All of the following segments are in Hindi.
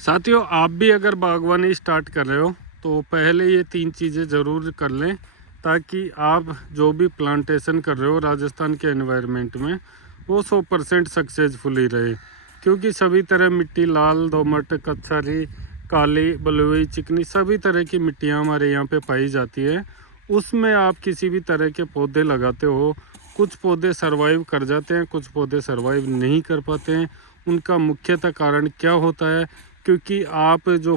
साथियों, आप भी अगर बागवानी स्टार्ट कर रहे हो तो पहले ये 3 चीज़ें ज़रूर कर लें, ताकि आप जो भी प्लांटेशन कर रहे हो राजस्थान के एनवायरनमेंट में वो 100% सक्सेसफुल ही रहे। क्योंकि सभी तरह मिट्टी, लाल, दोमट, कच्छारी, काली, बलुई, चिकनी, सभी तरह की मिट्टियाँ हमारे यहाँ पे पाई जाती है। उसमें आप किसी भी तरह के पौधे लगाते हो, कुछ पौधे सर्वाइव कर जाते हैं, कुछ पौधे सर्वाइव नहीं कर पाते हैं। उनका मुख्यतः कारण क्या होता है? क्योंकि आप जो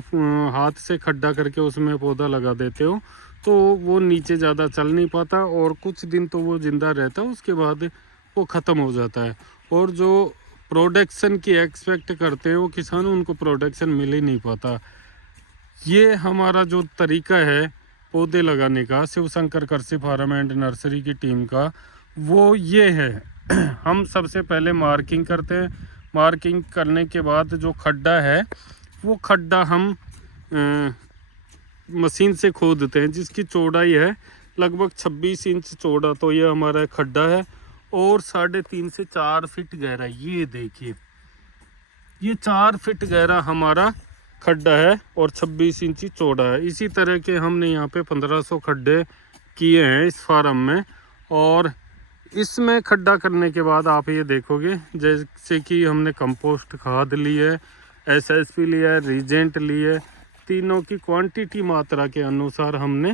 हाथ से खड्डा करके उसमें पौधा लगा देते हो तो वो नीचे ज़्यादा चल नहीं पाता और कुछ दिन तो वो ज़िंदा रहता है, उसके बाद वो ख़त्म हो जाता है। और जो प्रोडक्शन की एक्सपेक्ट करते हैं वो किसान, उनको प्रोडक्शन मिल ही नहीं पाता। ये हमारा जो तरीका है पौधे लगाने का, Shiv Shankar Krishi farm and nursery की टीम का, वो ये है। हम सबसे पहले मार्किंग करते हैं। मार्किंग करने के बाद जो खड्डा है वो खड्डा हम मशीन से खोदते हैं, जिसकी चौड़ाई है लगभग 26 इंच चौड़ा। तो ये हमारा खड्डा है और 3.5 से 4 फीट गहरा। ये देखिए, ये 4 फीट गहरा हमारा खड्डा है और 26 इंची चौड़ा है। इसी तरह के हमने यहाँ पे 1500 खड्डे किए हैं इस फार्म में। और इसमें खड्डा करने के बाद आप ये देखोगे, जैसे कि हमने कंपोस्ट खाद ली है, एसएसपी लिया है, रीजेंट ली है, तीनों की क्वांटिटी मात्रा के अनुसार हमने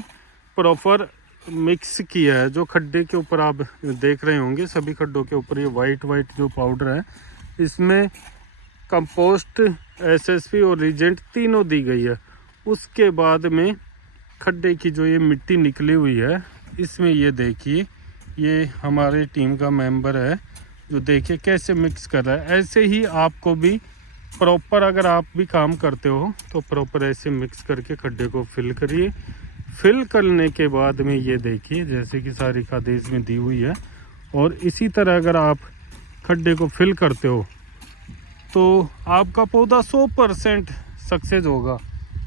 प्रॉपर मिक्स किया है। जो खड्डे के ऊपर आप देख रहे होंगे, सभी खड्डों के ऊपर ये वाइट जो पाउडर है, इसमें कंपोस्ट, एसएसपी और रीजेंट तीनों दी गई है। उसके बाद में खड्डे की जो ये मिट्टी निकली हुई है, इसमें ये देखिए, ये हमारे टीम का मेंबर है जो देखिए कैसे मिक्स कर रहा है। ऐसे ही आपको भी प्रॉपर, अगर आप भी काम करते हो तो प्रॉपर ऐसे मिक्स करके खड्डे को फिल करिए। फिल करने के बाद में ये देखिए, जैसे कि सारी खादें इसमें दी हुई है, और इसी तरह अगर आप खड्डे को फिल करते हो तो आपका पौधा 100% सक्सेस होगा।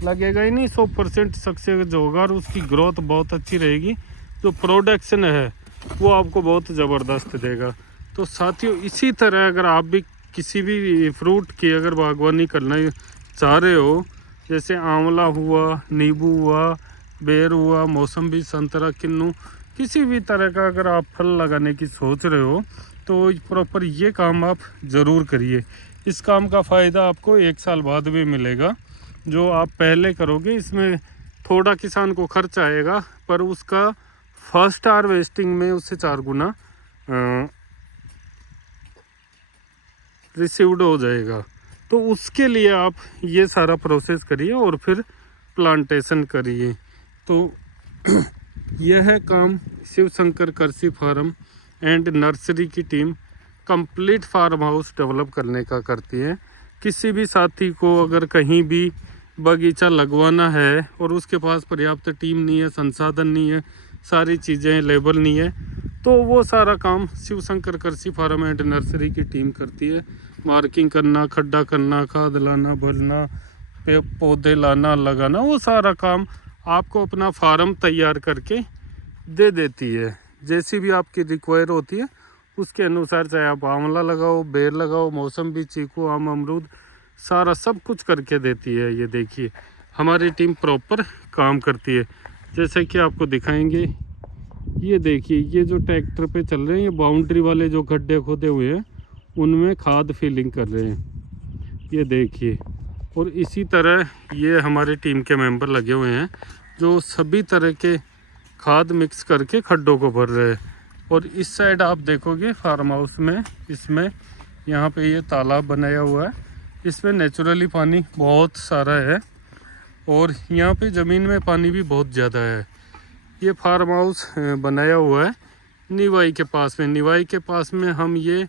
लगेगा ही नहीं, 100% सक्सेस होगा और उसकी ग्रोथ बहुत अच्छी रहेगी। जो प्रोडक्शन है वो आपको बहुत ज़बरदस्त देगा। तो साथियों, इसी तरह अगर आप भी किसी भी फ्रूट की अगर बागवानी करना चाह रहे हो, जैसे आंवला हुआ, नींबू हुआ, बेर हुआ, मौसम्बी, संतरा, किन्नू, किसी भी तरह का अगर आप फल लगाने की सोच रहे हो तो प्रॉपर ये काम आप ज़रूर करिए। इस काम का फ़ायदा आपको 1 साल बाद भी मिलेगा। जो आप पहले करोगे इसमें थोड़ा किसान को खर्च आएगा, पर उसका फर्स्ट हार्वेस्टिंग में उससे 4 गुना रिसीव्ड हो जाएगा। तो उसके लिए आप ये सारा प्रोसेस करिए और फिर प्लांटेशन करिए। तो यह काम Shiv Shankar Krishi farm and nursery की team complete farm house develop करने का करती है। किसी भी साथी को अगर कहीं भी बगीचा लगवाना है और उसके पास पर्याप्त टीम नहीं है, संसाधन नहीं है, सारी चीज़ें लेबर नहीं है, तो वो सारा काम Shiv Shankar Krishi farm and nursery की टीम करती है। मार्किंग करना, खड्डा करना, खाद लाना, भरना, पौधे लाना, लगाना, वो सारा काम आपको अपना फार्म तैयार करके दे देती है। जैसी भी आपकी रिक्वायर होती है उसके अनुसार, चाहे आप आंवला लगाओ, बेर लगाओ, मौसम्बी, चीकू, आम, अमरूद, सारा सब कुछ करके देती है। ये देखिए, हमारी टीम प्रॉपर काम करती है। जैसे कि आपको दिखाएंगे, ये देखिए, ये जो ट्रैक्टर पे चल रहे हैं, ये बाउंड्री वाले जो गड्ढे खोदे हुए हैं उनमें खाद फिलिंग कर रहे हैं। ये देखिए, और इसी तरह ये हमारे टीम के मेंबर लगे हुए हैं जो सभी तरह के खाद मिक्स करके खड्डों को भर रहे हैं। और इस साइड आप देखोगे फार्म हाउस में, इसमें यहाँ पे ये तालाब बनाया हुआ है, इसमें नेचुरली पानी बहुत सारा है और यहाँ पे ज़मीन में पानी भी बहुत ज़्यादा है। ये फार्म हाउस बनाया हुआ है निवाई के पास में। निवाई के पास में हम ये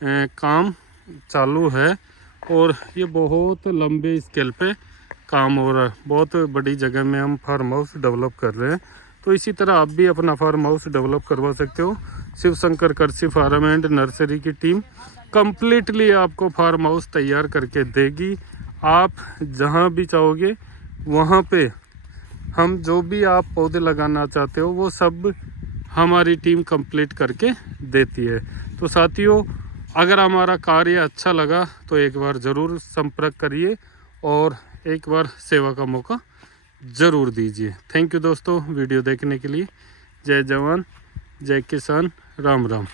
काम चालू है और ये बहुत लंबे स्केल पे काम हो रहा है। बहुत बड़ी जगह में हम फार्म हाउस डेवलप कर रहे हैं। तो इसी तरह आप भी अपना फार्म हाउस डेवलप करवा सकते हो। Shiv Shankar Krishi farm and nursery की टीम कम्प्लीटली आपको फार्म हाउस तैयार करके देगी। आप जहां भी चाहोगे वहां पे हम जो भी आप पौधे लगाना चाहते हो वो सब हमारी टीम कंप्लीट करके देती है। तो साथियों, अगर हमारा कार्य अच्छा लगा तो एक बार ज़रूर संपर्क करिए और एक बार सेवा का मौका ज़रूर दीजिए। थैंक यू दोस्तों वीडियो देखने के लिए। जय जवान जय किसान, राम राम।